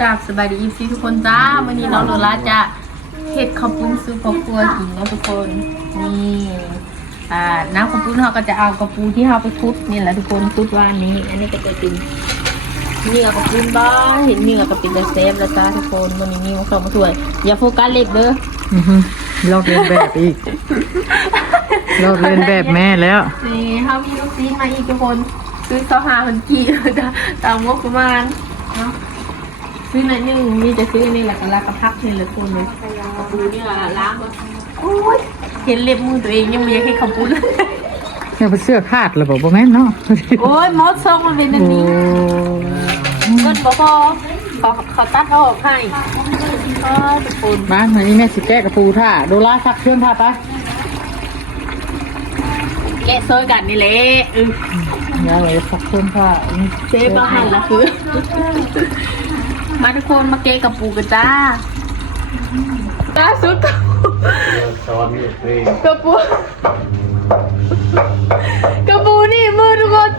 กราบสบายดีอีซีทุกคนจ้าวันนี้น้องโนราจะเฮ็ดข้าวปุ้นซื้อครอบครัวกินเนาะทุกคนนี่อ่าน้ำข้าวปุ้นเราก็จะเอากระปูที่เราไปทุบนี่แหละทุกคนทุบว่านี้อันนี้ก็จะเป็นเนื้อกระปุ้นบ้างเห็นเนื้อก็เป็นแต่เซฟแล้วจ้าทุกคนวันนี้มีมาเข้ามาถ้วย อย่าโฟกัสเล็กเด้ออื้อหือลอกเลียนแบบอีกลอกเลียนแบบแม่แล้วนี่เขามีลูกซีนมาอีกทุกคนซื้อซอหาพันกี่ตามงบประมาณเนาะ ซื้อหน่อยหนึงมีจะซื้อนี่แหละกันละกระพักนี่แหละทุกคนเลยกระปูนี่ละล้างก่อนโอ้ยเห็นเล็บมือตัวเองยังไม่อยากให้ขับปุ้นเนี่ยเป็นเสื้อคาดระบบบ่แม่นเนาะโอ้ยมดซองมันเป็นอันโอ้นี้เงินบ่พอเขาเขาตัดเอาออกให้อ๋อทุกคนบ้านวันนี้แม่สิแก้กระปูท่าโดราซักเครื่องท่าไปแกะซอยกันนี่แหละเอออย่าเลยซักเครื่องท่าเซฟมาให้ละคือ มาทุกคนมาเกะกับปูกันจ้าล่าสุดสอนมีเพลงกระปูกระปูนี่มือทุกคน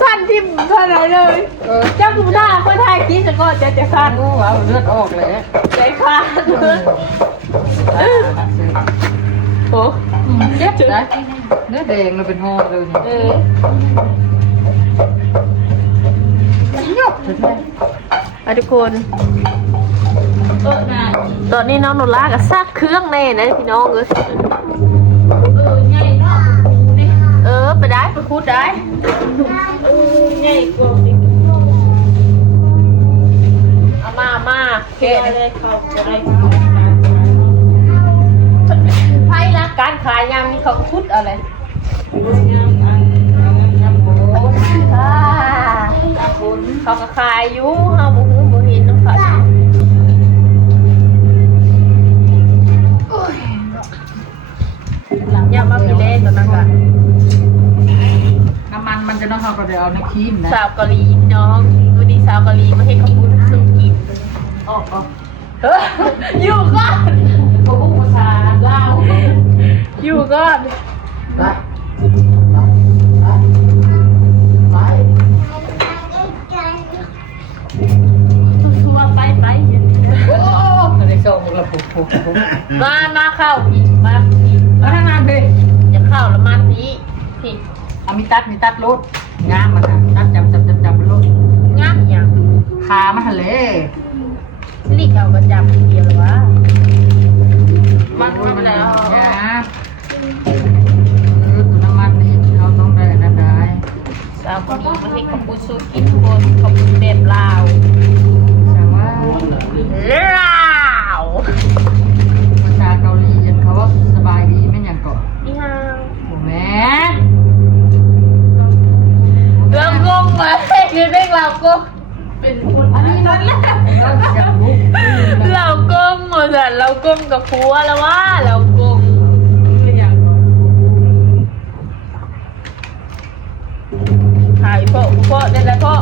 สั่นทิ่มเท่าไหรเลย เจ้าคุณท่าคนไทยคิดจะก็จะจะสั่นโอ้เอาเลือดออกเลยใจขาดเลยโอ้เจ็บได้เนื้อแดงเราเป็นห่อเลยนี่เออยกแท้มาทุกคน ตอนนี้น้องโนล่ากับซักเครื่องแน่นะพี่น้องเออเออใหญ่เนาะเออไปได้ไปคูดได้ใหญ่กว่าเอามามาเกะเลยเขาอะไรไพ่รักการขายยามนี้เขาคุดอะไร เขาก็ขายอยู่เฮาบ่ฮู้บ่เห็นน้ำเขาอย่ามาพี่เล่นตอนนั้นกันๆน้ำมันมันจะต้องเอาก็เดี๋ยวเอาในครีมนะสาวเกาหลีพี่น้องวันนี้สาวเกาหลีมาให้ขบุญสุกินออกออกเฮ้ยอยู่ก่อนเขาพูดภาษาลาวอยู่ก่อนไปไป โอ้ในโซ่พวกเราผูกผูกผูกมามาเข้าอีกมาอีกมาทางนั้นเลยอย่าเข้าแล้วมาพี่พี่เอามีตัดมีตัดรถงามมันค่ะตัดจำจำจำจำเป็นรถงามอย่างขามาทะเลลิกเอากระจำเดียวหรอวะมันมันแล้วนะน้ำมันนี่เราต้องได้นั่นได้สาวเกาหลีมาให้ขบุสุกินทุกคนขบุญแบบลาว ว่าวภาษาเกาหลียันเขาว่าสบายดีไม่อย่างก่อนนี่ฮะโอ้แม่เรากงมาเรียกเรากงเป็นคนอันนี้นั่นแหละเรากเรากงหมดแต่เรากงกับผัวแล้วว่าเรากงถ่ายพ่อพ่อได้แล้วพ่อ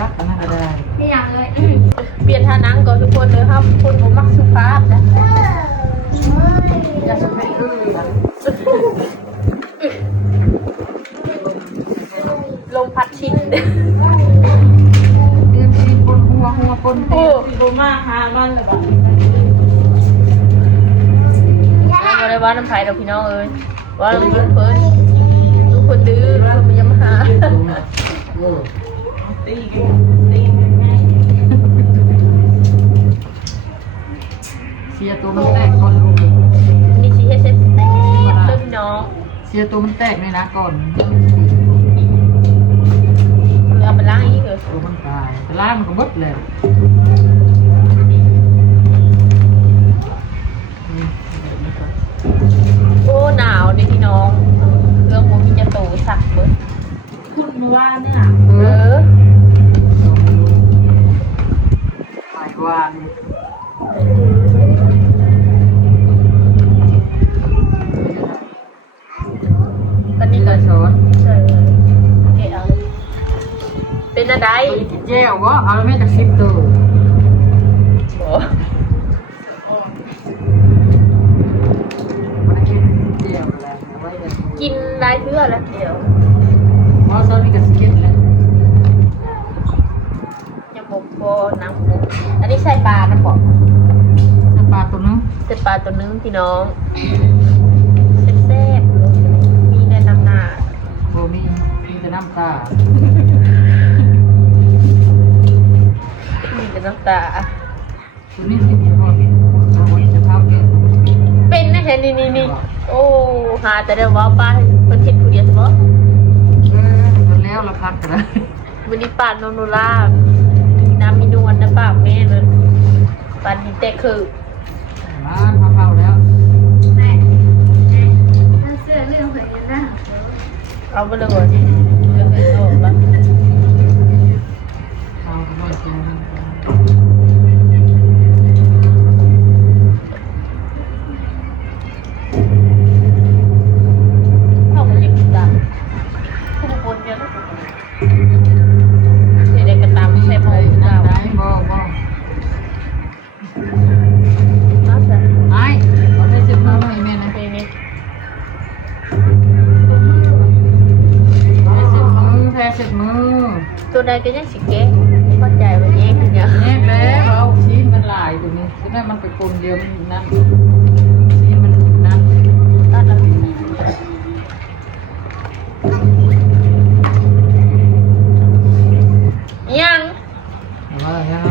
รักกันนั่นก็ได้ ไม่อยากเลยเปลี่ยน ท่านั่งก่อนทุกคนเลยครับคนผมมักสุภาพนะอย่าสุดไม่อื้อลมพัดชินเรียบซีปนหัวหัวปนโอ้ตีนมาได้ว่าน้ำไผ่เราพี่น้องเอ้ยว่าเราลูกเพิ่นลูกคนดื้อลูกมันยังมาหา เสียตัวมันแตกก่อนลูกนี่ชีเฮเซสเต้เริ่มน้องเสียตัวมันแตกเลยนะก่อนเอาไปล้างอีกเหรอตัวมันตายแต่ล่างมันก็หมดเลย พี่น้องแซ่บๆมีในน้ำหน้าโบมีมีแต่น้ำปลามีแต่น้ำตาตัวนี้สิบยี่ห้อเราวันนี้จะทำเองเป็นนะเห็นนี่นี่นี่โอ้หาแต่เดี๋ยวว่าป้าเป็นทิศผู้เดียวใช่ไหมเออมันแล้วละพักกันแล้ววันนี้ปาดโนโนล่าน้ำมีนวลนะป้าแม่เลยปาดดีแต่คือมาทำเอาแล้ว เตัวใดก็ยังสิเก๊เข้าใจว่าแย่งกันเนี่ยแยกแล้วเอาชิ้นมันหลายตัวนี้จะได้มันไปปนเดียวมันนั่นชิ้นมันนั่นตัดแล้วยังว่ายัง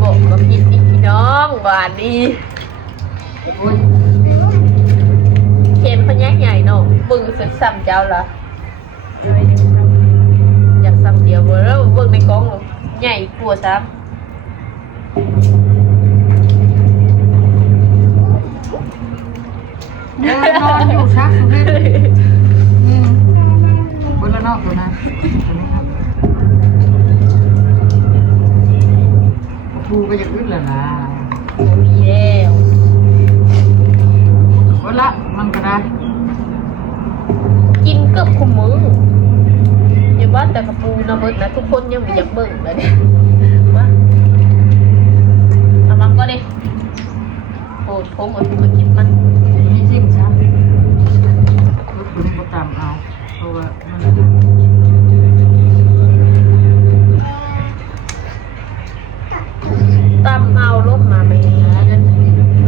บอกกับพี่พี่น้องหวานดีโอ้ยเข็มพยักใหญ่เนาะบึงสุดซ้ำเจ้าละ ใหญ่กลัวาซ้เดินนอนอยู่ชักสุดเลยอืมบนละนอกตัวนั้นตัวนี้ครับปูก็จะขึ้นแล้วนะำมีแล้วบนละมันก็ได้ กินเกือบคุมมืออย่าว่าแต่กระปูนะเบิ่งนะ ทุกคนยังไม่อยากเบิ่งเลยเนี่ยว่าเอามันก็ดิ โอ้โหมันมากินมันนี่จิ้มซะรถตัวนี้ก็ตามเอาเพราะว่ามันตำเอาลบมาไหม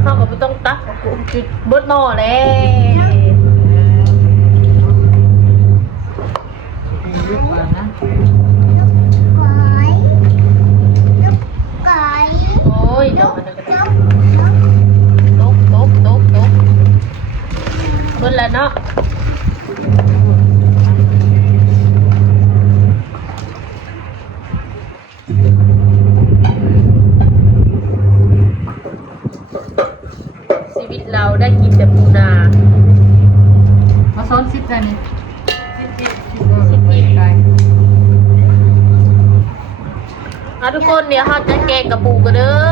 เขาก็ไม่ต้องตักกูจุดเบิดหม้อแล้วเรียกว่านะก้อยก้อยโอ้ยเดี๋ยวมันก็จะตกตกตกตกเบิดแล้วเนาะชีวิตเราได้กินแต่ปูนามาซ้อนซิปได้นี่ซิปซิปซิปไปไกลอะทุกคนเดี๋ยวเขาจะแกงกระปูกันเด้อ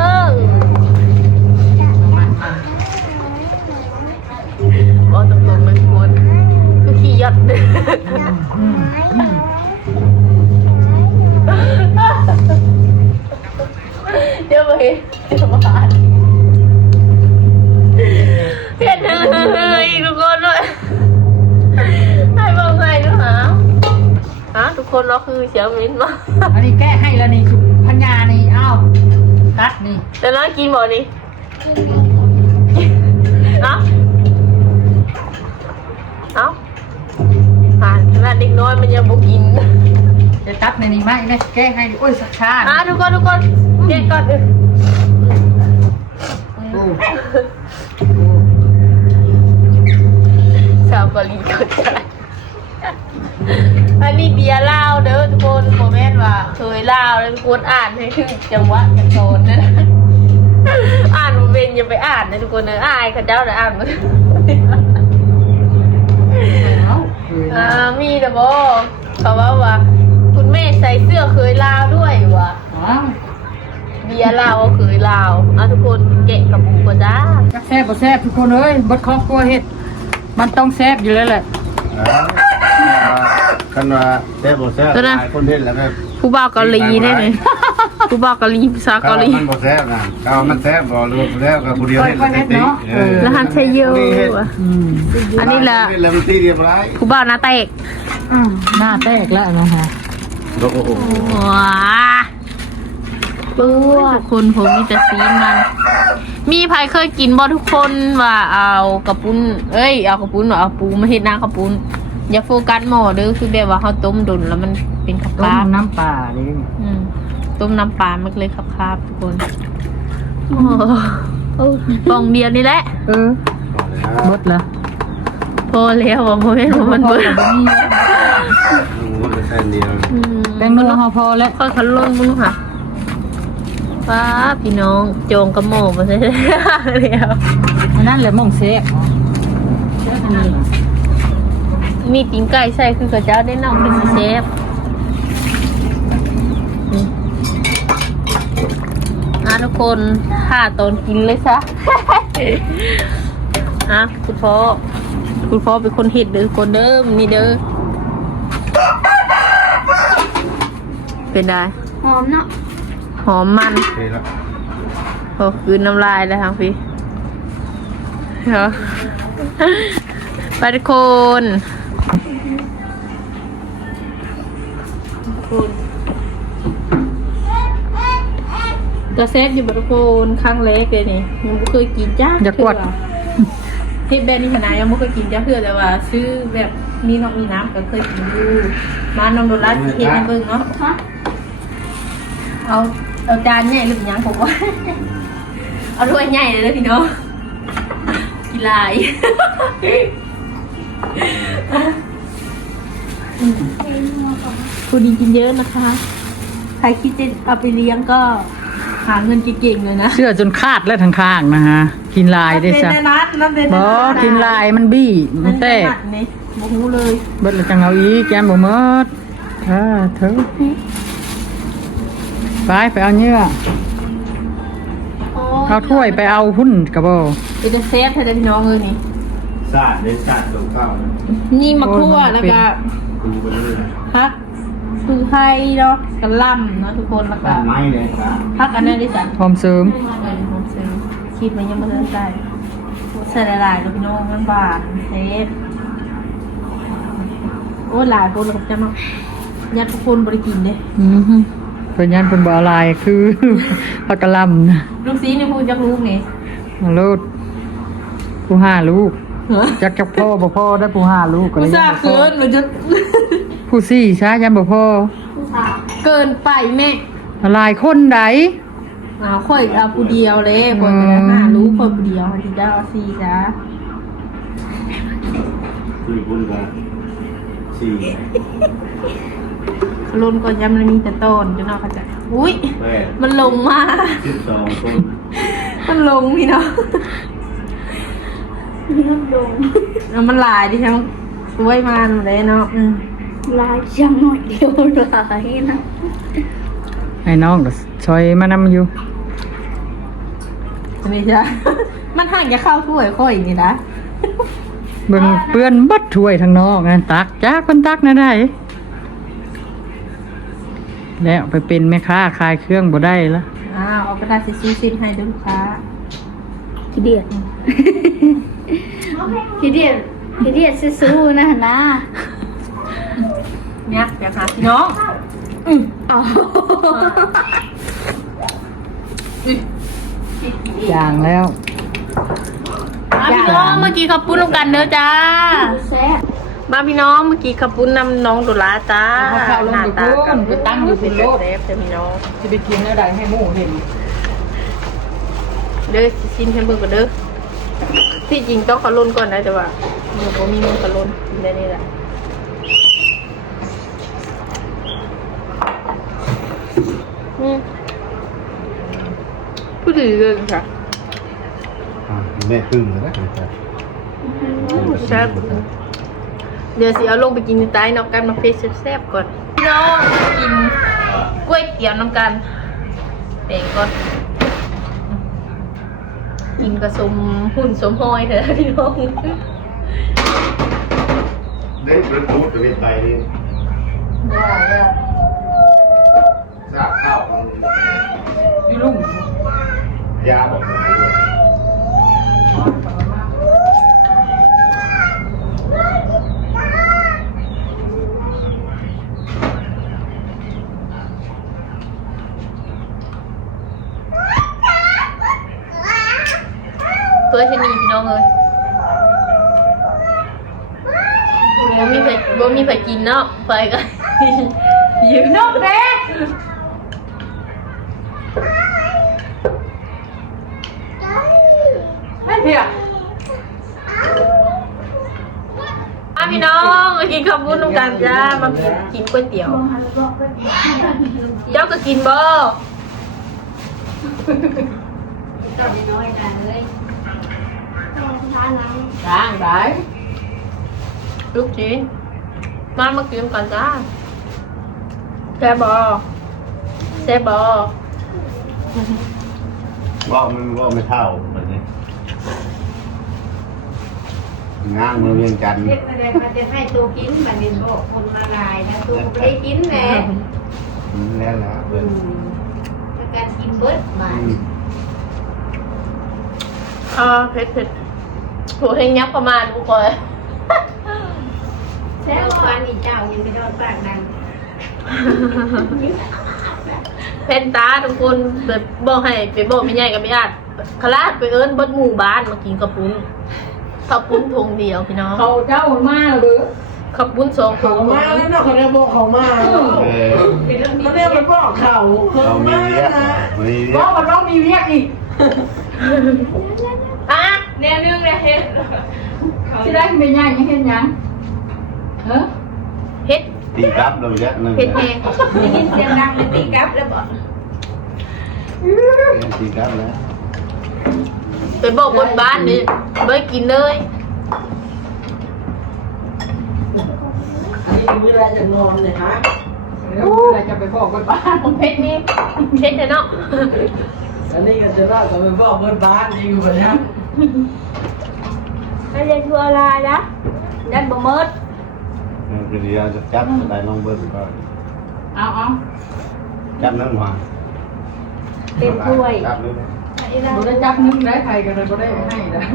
คนเราคือเสียงมิ้นมาอันนี้แก้ให้แล้วนี่พัญญานี่เอ้าตัดนี่แต่น้อยกินบ่นี่เอ้าเอ้าผ่านขนาดเด็กน้อยมันยังบ่กินจะตัดในนี้ไหมแม่แก้ให้ดิโอ้ยสักชาติอะทุกคนทุกคนเก็บก่อนเออโอ้โอ้ชาวเกาหลีเข้าใจ อันนี้เบียร์ลาวเด้อทุกคนโมแม่นว่าเคยลาวแล้วทุกคนอ่านให้ถึงจังหวะจังโซนนะอ่านบ่เป็นอย่าไปอ่านนะทุกคนเนอะอายเขาเจ้าน่ะอ่านบ่เอาเคยอ่านะมีนะบ่เขาว่าว่า คุณแม่ใส่เสื้อเคยลาวด้วยว่ะอ้าวเบียร์ลาวก็เคยลาวอะทุกคนแกะกับปูก็จ้าจักแซ่บบ่แซ่บทุกคนเอ้ยบดครอบครัวเฮ็ดมันต้องแซ่บอยู่แล้วแหละ กันว่าแซ่บบ่แซ่บหลายคนเห็นแล้วก็ผู้บ่าวเกาหลีแน่เลยผู้บ่าวเกาหลีภาษาเกาหลีมันบ่แซ่บนะก้าวมันแซ่บบ่รู้แล้วก็ผู้เดียวเห็นแล้วติเออแล้วฮันเชยโยว่ะอืมอันนี้แหละเห็นแล้วมันตีเรียบร้อยผู้บ่าวหน้าแตกอืมหน้าแตกแล้วน้องฮะโอ้โหว้าปื้อทุกคนผมมีแต่ซีนมัน มีใครเคยกินบ่ทุกคนว่าเอากระปุ้น เอ้ย เอากระปุ้นว่าเอาปูมาเฮ็ดน้ำกระปุ้น อย่าโฟกัสหม้อเด้อคือแบบว่าเขาต้มดนแล้วมันเป็นขับต้คามบน้ำปลาเลยอืมต้มน้ำปลามันเลยขับคาบทุกคนโอ้ฟองเดียวนี่แหละ เออเบดละพอแล้วว่าโมเมนต์มันเบิดมันจะแค่เดียวอืมแป้งนัวเฮาพอแล้วค่อยคันล้นมึงค่ะป้าพี่น้องโจงกระหม่อมมาใช่แล้วอันนั้นแหละหม่องเซฟ มีปิ้งไก่ใส่คือกระเจ้าได้น้องเป็นเชฟอืมอะทุกคนถ้าตอนกินเลยซะอะคุณพ่อ คุณพ่อเป็นคนเห็ดเด้อคนเดิมนี่เด้อ เป็นไงหอมเนาะ หอมมันโอเคแล้วโอ้คืนน้ำลายแล้วทางพี่เหรอไปทุกคน กระเซ็ตอยู่บทุกคนครั้งเล็กเลยนี่ยังไม่เคยกินจ้าอย่ากวดที่แบรนด์นี่ขนาดยังไม่เคยกินจ้าเพื่อแต่ว่า ซื้อแบบมีน้ำมีน้ำก็เคยกินอยู่มานมโดรัสเทนให้เบิ่งเนาะฮะเอาเอาจานใหญ่หรือเป็นหยังผมว่าเอาถ้วยใหญ่เลยนะพี่น้องกีฬา ยคุณดีกินเยอะนะคะ ใครคิดจะเอาไปเลี้ยงก็หาเงินเก่งๆเลยนะเสื้อจนคาดแล้วทางข้างนะฮะกินลายได้ซะนั่นเป็นนัดนั่นเป็นบ่กินลายมันบี้มันแตกนี่บ่ฮู้เลยเบิดแล้วจังเอาอีกแกมบ่หมดอ่าเถอะไปไปเอาเนื้อเอาถ้วยไปเอาหุ้นกระบ่เป็นจะเซฟให้ได้พี่น้องเลยนี่ซาดเลยซาดตรงข้าวนี่มะทั่วแล้วก็ดูไปเรื่อยพัก คือไทยเนาะกระหล่ำเนาะทุกคนแล้วก็ๆไม้เลยครับพักอันนั้นดิจ้ะพร้อมเสริมเออผมซื้อคิดมันยังไม่เลิกได้ใส่หลายๆแล้วพี่น้องมันบาทเซฟโอ้หลายคนแล้วก็จะมายัดทุกคนบริกินเด้อือฮึเพิ่นยันเพิ่นบ่เอาลายคือผักกะหล่ำนะลูกซีนี่พูดจักลูกไงมาโลดผู้ห้าลูกจักจักพ่อบ่พ่อได้ผู้ห้าลูกก็กูเลยทราบเกินหรือจะ ผู้สี่ช้ายันบ่พ่อเกินไปแม่หลายคนใดเอาค่อยเอาผู้เดียวเลยคนเป็นห้าลูกคนผู้เดียวที่จะเอาซีจ้าคือคุณกันสี่ขลุนก็ย้ำมันมีแต่ต้นจนเราเขาใจะอุ้ยแปดมันลงมาสิบสองคนมันลงพี่เนาะมีน้ำดงแล้วมันหลายดิฉันสวยมันเลยเนาะอืม ลายจังหน่อยเดียวลายนะให้น้องก็ช่วยมานำอยู่อันนี้ใช่ มันห่างจะเข้าถ้วยค่อยนี่นะเบิ่งเปื้อนบัดถ้วยทางนอกนั่นตักจักเพิ่นตักนะได้ แล้วไปเป็นแม่ค้าขายเครื่องบ่ได้ละอ้าวเอากระดาษซิซิซินให้ดูลูกค้าขี้เดียดขี้เดียดขี้เดียดสู้ๆนะนะ เนี่ยเดี๋ยวค่ะพี่น้องอ๋ออย่างแล้วมาพี่น้องเมื่อกี้ขับปุ้นลงกันเด้อจ้าแซ่บมาพี่น้องเมื่อกี้ขับปุ้นนำน้องดุลาจ้าเอาข้าวลงอยู่หน้าพุ่นไปตั้งอยู่พุ่นโลดเซฟจ้ะพี่น้องสิไปกินแล้วได้ให้หมู่เห็นเด้อซินให้เบิ่งกันเด้อที่จริงต้องขลุ่นก่อนนะแต่ว่าเมื่อผมมีมือขลุ่นกินได้นี่แหละ อืมพูดถึงเรื่องค่ะอะแม่ครึ่งเลยนะแซ่บเดี๋ยวสิเอาลงไปกินในใต้นอกกันมาเฟซแซ่บๆก่อนพี่น้องกินก๋วยเตี๋ยวน้ำกันเป่งก่อนกินกระสมหุ่นสมหอยเถอะพี่น้องเด็กรถตู้จะไปนี่ซ ยาบอกเพื่อชนีพี่น้องเลยบ่มีไผบ่มีไผกินเนาะไผก็ยืมนอกเด้ กินข้าวบุญนำกันจ้ามากินก๋วยเตี๋ยว เจ้าก็กินบ่ตอนน้อยๆกันเลยต้องทานน้ำร่างได้ลูกชิ้นมามากินกันจ้าแซ่บบ่แซ่บบ่ว่ามันว่าไม่เท่าแบบนี้ งานเมืองเวียงจันทร์เด็ดมาเด็ดมาเด็ดให้ตัวกินมันเด็ดบอกคนละลายนะตัวไม่ได้กินแหละอืมแล้วแล้วเบิ่งคือการกินเบิดมาอืมอ่าเผ็ดเผ็ดโหเฮงยักษ์ประมาณบุกเลยแซ่บฟานอีเจ้ายังไปโดนปากดังเพชรตาทุกคนแบบบอกให้ไปบอกไม่ใหญ่กับไม่อาจคลาดไปเอิ้นเบดหมู่บ้านมากินกระปุ้น ข้าวปุ้นทงเดียวพี่น้องเขาเจ้ามาหรือข้าวปุ้นสองทเขางมาแล้วเนาะเขาเรียกบอกเขามาเออเขาเรียกมันบอกเขาเขาเรามีมาเรียกนะมีเรีก็ยกมันต้องมีเวียกอีกอะแนวนึงเลยเฮ็ดที่ได้ไม่ย่างยังเห็นยังเออเฮ็ดตีกลับเราเรียกหนึ่งเฮ็ดแหงได้ยินเสียงดังเลยตีกลับแล้วบอกตีกลับแล้ว ไปบอกบนบ้านนี่ไม่กินเลยอันนี้เวลาจะนอนเลยฮะเดี๋ยวเราจะไปบอกกันบ้านเพชรนี่เพชรเนาะอันนี้ก็จะเล่ากับไปบอกเพื่อนบ้านดีกว่านี้ไม่ได้ทัวร์ลายนะดันบ่เมิดคือเดียวจะจับได้น้องเบิ้ลก็เอาเอาจับนั่งหัวเป็นถ้วยจับเลย บ่ได้จับนึงได้ใครกันเลยบ่ได้ให้แล้ว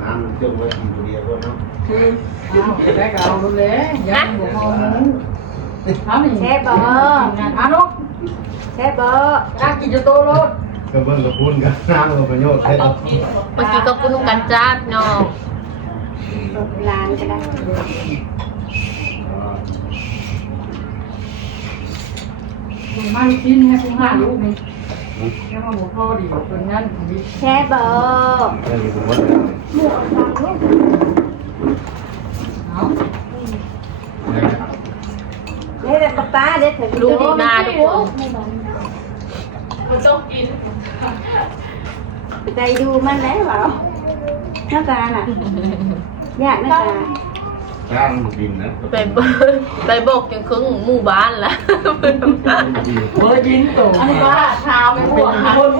น้ำจุ่มไว้ทีเดียวก็เนาะเอาได้ก็เอาดูเลยยังบ่พอหมูเอานี่แซ่บบ่เอาลูกแซ่บบ่ถ้ากินจะโตรถก็เบิ้ลกับพุ่นกันน้ำกับประโยชน์ให้เรามากินกับปุ้นกันจ้าพี่น้องลานก็ได้ มากินให้คุณห้าลูกนี่แล้วมาหมูทอดดีเป็นงั้นดีแซ่บบ่เรื่องนี้ผมว่าเอาเฮ็ดกับป้าเด็ดถึงลูกดีนาทุกคนใจดูมันแล้วเหรอหน้าตาน่ะยากหน้าตา จ้างกินนะไปบอกไปบอกจนครึ่งหมู่บ้านละเบอร์ยินตัวอันนี้ว่าเช้าไม่พวกคน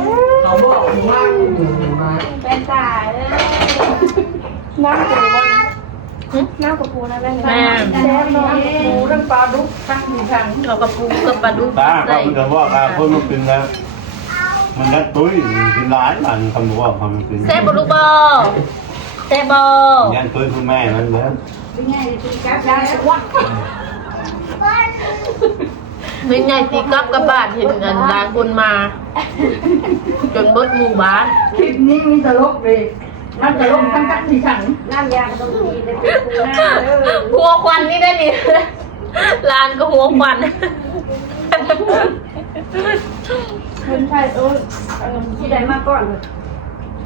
เขาบอกว่ามาเป็นตาเลยน้ำกับปูน้ำกับปูนะแม่แม่แซ่บบ่หมูทั้งปลาดุกทั้งมีทั้งเรากับปูกับปลาดุกตาใส่เขาจะว่าการคนมันเป็นแล้วมันได้ตุ้ยกินหลายมันคำว่าความมันเป็นแซ่บบลูกบอแซ่บบอยันตุ้ยคุณแม่นั่นเลย เป็นไงตีกับได้วัดเป็นไงตีกลับกับบาทเห็นอันหลายคนมา จนเบดหมู่บ้านคลิปนี้มีตลกเลยมันตลกทั้งทั้งที่ฉันน้ำยาก็ต้องมีแต่เป็นปูหน้าเด้อหัวควันนี่ได้ดิลานก็หัวควันคนไทยเออที่ใดมาก่อน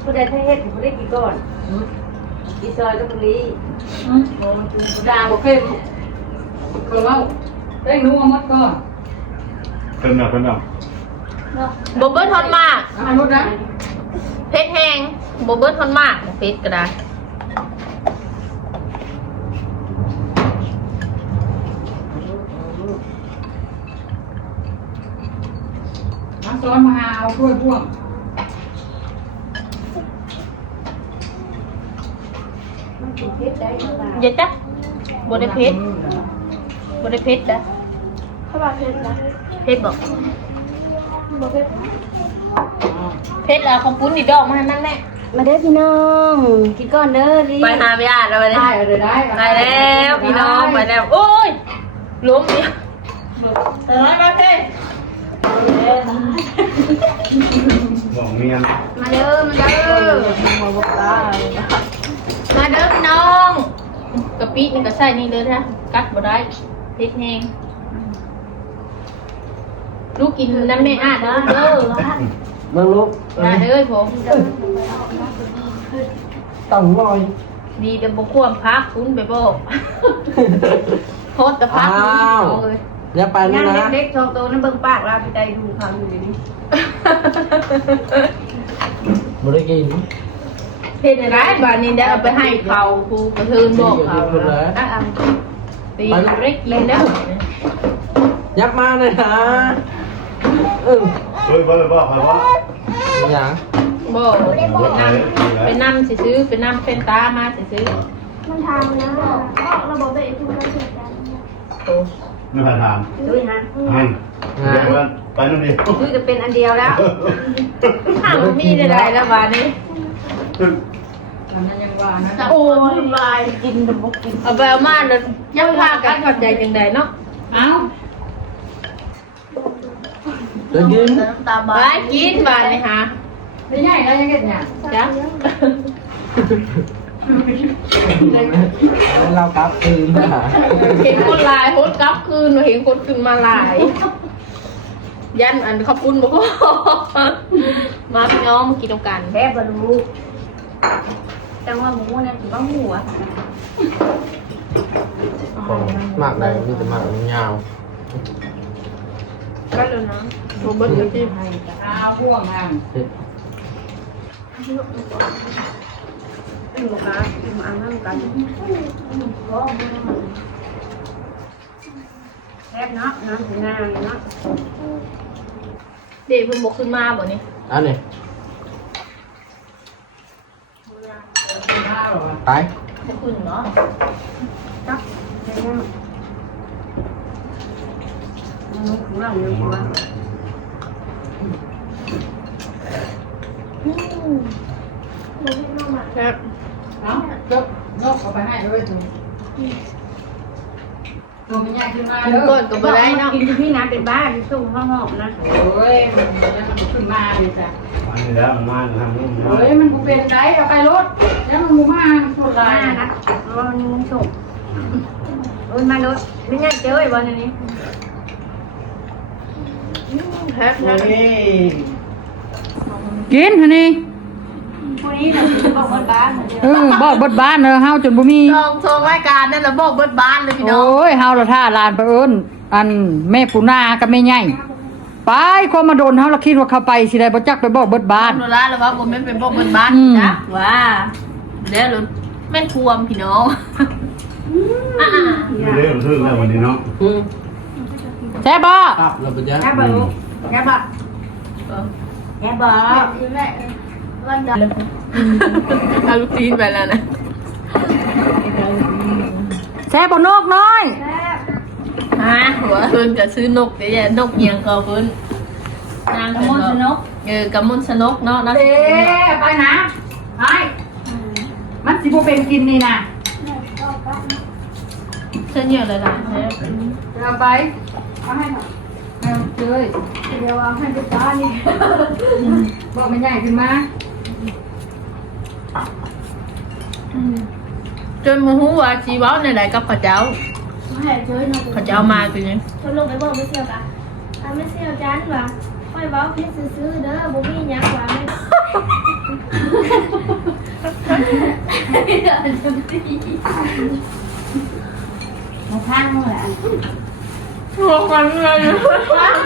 ผู้ใดถ้าเฮ็ดผู้ได้กี่ก่อน อีซอยก็ตรงนี้ดาวโอเคก็เล่าได้รู้ว่ามัดก็เป็นแบบเป็นแบบบเบิร์ทอนมากเอารถนะเพชรแห้งบเบิร์ทอนมากเพชรก็ได้มาซ้อนมาหาเอาถ้วยพ่วง มันถูกเฮ็ดได้ เท่าไหร่อย่าจับบ่ได้เพชรบ่ได้เพชรนะเขาบอกเฮ็ดนะเพชรบอกบ่เฮ็ดเพชรเอาของปุ้นอีดอกมาให้มันแน่มาเด้อพี่น้องกินก่อนเด้อลีไปหาไปอ่านแล้วไปเลยได้เลยได้ไปแล้วพี่น้องไปแล้วโอ้ยล้มเนี่ยเออมาเต้บอกเมียนะมาเด้อมาเด้อมาบอกตามาเด้อพี่น้อง กะปินี่ก็ใส่นี่เด้อนะกัดบ่ได้เล็กแหงลูกกินน้ำแม่อาดเด้อเด้อเบิ่งลูกมาเด้อผมต้องลอย ดีแต่บ่ควรพักคุณไปบอกโทษแต่พักคุณเอาเลยอย่าไปนี่ย่างนะเล็กๆชว์โตนั่นเบิ่งปากลาพี่ใจดูเขาอยู่นนี้บ่ได้กิน เฮ็ดอะไรบ้านนี้ได้เอาไปให้เขาครูกระเทินบอกเขาพูดเลยอะอะตีไม่ได้กินแล้วยับมาเลยนะเออเฮ้ยบอกเลยบอกใครว่าอย่างบอกไปนำไปนำสิซื้อไปนำเป็นตามาสิซื้อมันทำนะระบบเบรกทุกคนเสียกันไม่ผ่านถามดูฮะอืมเดี๋ยวกันไปนู่นดิดูจะเป็นอันเดียวแล้วข้าวมีได้ไรแล้วบ้าน นี้ทำนั้นยังว่านะโอ้ยลายกินแต่บ่กินเอาไปเอามาแล้วยังพากันเข้าใจจังใดเนาะเอ้าเดี๋ยวกินตาบ้านกินบ้านนี่ฮะไม่ใหญ่แล้วยังเห็นเนี่ยจ้ะแล้วเรากลับคืนนะเห็นคนลายโคตรกลับคืนเห็นคนขึ้นมาลายยันอันขอบคุณบ่พอมาพี่น้องมากินกันแซ่บบลู จังว่าหมูเนี่ยถือว่าหมูอะมากเลยมีแต่มากยาวก็เลยนะโรเบิร์ตที่าวเหรอไปบ่ขึ้นเนาะจับใช่ไหมหมูของเราเนี่ยหัวครับเอ้าจบนกเอาไปให้ด้วยถูกตัวมันใหญ่ขึ้นมากินเด้อก่อนก็บ่ได้เนาะกินที่พี่นะเป็นบ้าที่ส่งห้องหอมนะโอ้ย มันยังมันขึ้นมาดิจ้ะอันนี้แล้วมันมาทำนู่นโอ้ยมันกูเป็นไรเอาไปรถแล้วมันมูมาสุดบ้าลายนะเพราะว่ามันมุ้งส่งโอ้ยมาดูไม่ง่ายเจอไอ้บอลนี้ครับครับกินฮะนี่พวกนี้เราบอกว่าบ้านเหมือนเดิมเออบอกเบิดบ้านเนอะเฮาจนบ่มีซองซองรายการนั่นแหละบอกเบิดบ้านเลยพี่น้องโอ้ยเฮาละท่าลานไปเอิ้นอันแม่ปูนากับแม่ใหญ่ ไปคนมาโดนเฮาละคิดว่าเขาไปสิได้บ่จักไปบอกเบิดบ้าน โนราเลยว่าบ่แม่นเป็นบอกเบิดบ้านอืมจ้ะว่าแล้วรถแม่นควมพี่น้องอ่าเรื่องทึ่งแล้ววันนี้เนาะอืมแซ่บบ่ครับเราไปเจอแกบลูกแกบแกบคือแม่วันดาเอาลูกตีนไปแล้วนะแซ่บบ่นกน้อย แม่ฮะหัวเพิ่นก็ซื้อนกเดี๋ยวอย่านกเอียงก็เพิ่นนางกำมลสนกเออกำมลสนกเนาะเนาะเด้ไปนะไปมันสิบ่เป็นกินนี่นะเส้นเยอะเลยล่ะเอาไปเอาให้หน่อยเอาเลยเดี๋ยวเอาให้ไปบ้านนี่บอกมันใหญ่ขึ้นมาจนมาฮู้ว่าชีเว้าในใดกับพระเจ้า ให้เจอหน่อยพระเจ้ามาคือหยังเขาลงไปบอกไม่เที่ยวกันอะไม่เที่ยวจันว่ะค่อยเว้าเพชรซื้อๆเด้อบ่มีหยังว่ะไม่เดี๋ยวจะตีมาข้างนู่นแหละบอกกันเลย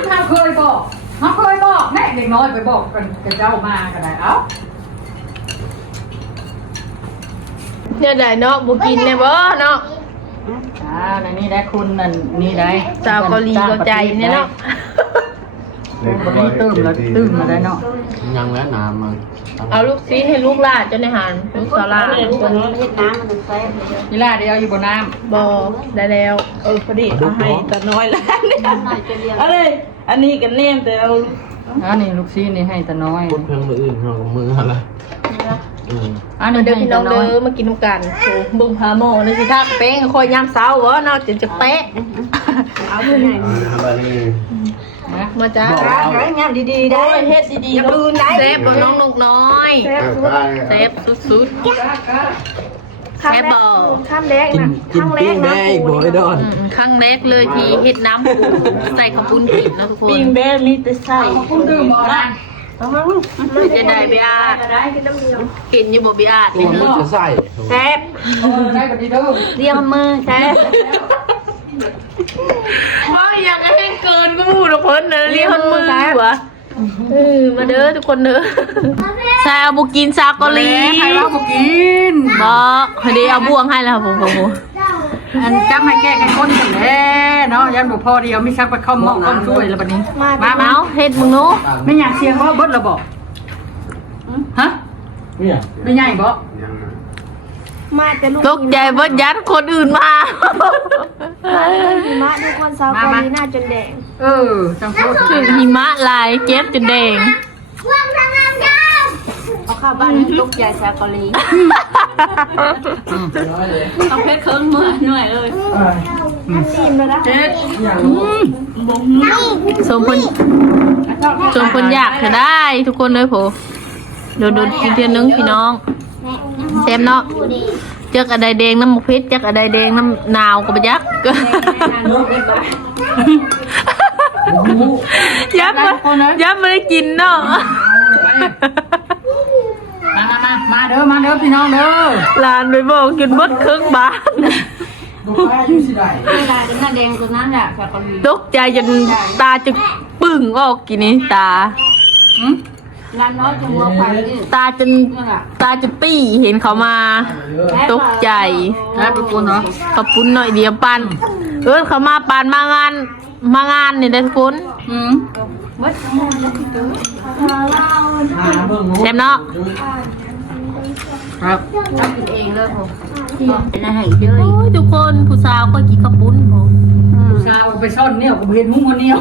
ถ้าเคยบอกเขาเคยบอกแม่เด็กน้อยไปบอกกันกับเจ้ามาก็ได้เอ้าเนี่ยได้เนาะบ่กินแน่บ่เนาะ อ่าในนี่ได้คุณนั่นนี่ได้สาวเกาหลีเข้าใจเนี่ยเนาะพอดีตื้มแล้วตื้มมาได้เนาะยังแล้วน้ำมันเอาลูกซีให้ลูกหลานจนในหารลูกสาวหลานตัวนี้เวียดนามมันแซ่บเลยนี่ล่ะเดียวอยู่บนน้บอได้แล้ว เออพอดีเอาให้แต่น้อยแล้วเนี่ยหน่อยจะเรียนอะไรอันนี้กันเล่มแต่เอาำอันนี้ลูกซีนี่ให้แต่น้อยพูดเพียงมืออื่นเรากับมืออะไร อืมอันมานี้เด้อให้พี่น้แต่องน้อเด้ยอมากินน้ำกันโอ้เบิ่งพาหมอนี่สิทักเป้งคอยยามเช้าเหรอเนาะจะจะเป๊ะเอาไปไหนอันนี้มมาจ้าหางามดีๆได้เฮ็ดดีๆอย่าลืมได้เซฟบน้องนกน้อยเซฟสุดๆแซ่บบ่ข้ามแรกกินนะกินปิ้งแม่อีกบ่ไอ้ดอนอืมครั้งแรกเลยที่เฮ็ดน้ำปูใส่ข้าวปุ้นกินนะทุกคนปิ้งแบ้มีแต่ไส้คุณดื่มบ่นะ จะได้บิอาดได้กินน้ำเดียวกินอยู่บ่บิอาดโอ้มันจะใส่แซ่บเออได้ก็ดีเด้อเรียกมือแซ่บว่าอยากให้เกินก็มูทุกคนเนอะเรียกคนมือวะเออมาเด้อทุกคนเด้อซาบุกินซาเกาหลีใครว่าบ่กินบอกเดี๋ยวเอาบ่วงให้แล้วผมผมผม อันจำให้แก้กันคนกันแหล้เนาะยันบ่พอเดียวมีชักไปเข้าหม้อเข้าช่วยแล้วบัดนี้ มามาเอาเฮ็ดมึงหนูไม่อยากเสียงว่าเบิดแล้วบ่ฮะเนี่ยไม่ใหญ่บ่มาแต่ลูกตกใจเบิดยัดคนอื่นมาหิมะทุกคนสาวเกาหลีหน้าจนแดง เออจังพูดถึงหิมะลายเจ็บจนแดง เอาเข้าบ้านตกใจชาวเกาหลีเอาเพชรเครื่องมือหน่อยเลยซีมเลยนะเจ็ดสมพลสมพลอยากจะได้ทุกคนเลยโผโดนโดนกินเทียนนึงพี่น้องแซมเนาะจักอะไรแดงน้ำหมกเพชรจักอะไรแดงน้ำนาวกับยักษ์ก็ยับมายับไม่ได้กินเนาะ มามามามาเด้อ มาเด้อพี่น้องเด้อหลานไปบอกกินเบดครึ่งบ้านลูกค้าอยู่สิได้เวลาเป็นหน้าแดงตัวนั้นแหละชาวเกาหลีตกใจจนตาจะปึ้งออกกินนี่ตาร้านน้อยจะมัวควายนี่ตาจนตาจะปี้เห็นเขามา ตกใจแล้วไปกูเนาะขอบคุณหน่อยเดียวปันเออเขามาปันมางานมางานนี่ได้ทุกคนอืมหา เบิ่งแซมเนาะครับเองเลยผมเป็นอะไรเยอะโอ้ยทุกคนผู้สาวก็กินข้าวปุ้นผมชาวไปซ่อนเนี่ยกูเห็นหุ้งคนเดียว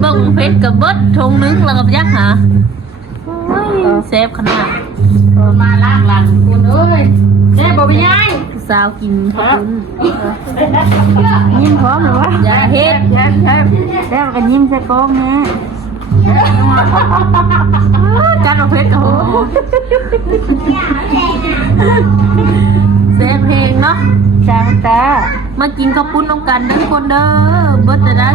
เบิ่งเพชรกับเบิดทงนึงแล้วกับยักษ์หาโอ้ยเซฟขนาดมาล่างหลังคุณเอ้ยเจ๊บอกไปย้ายผู้ สาวกินข้าวปุ้นยิ้มพร้อมหรือวะอย่าเฮ็ดใช่ใช่แล้วก็ยิ้มใส่กล้องนะจันเอาเพชรกับโอ้เซฟเพลงเนาะจางตามากินข้าวปุ้นน้องกันเด้อทุกคนเด้อเบิดแต่นั้น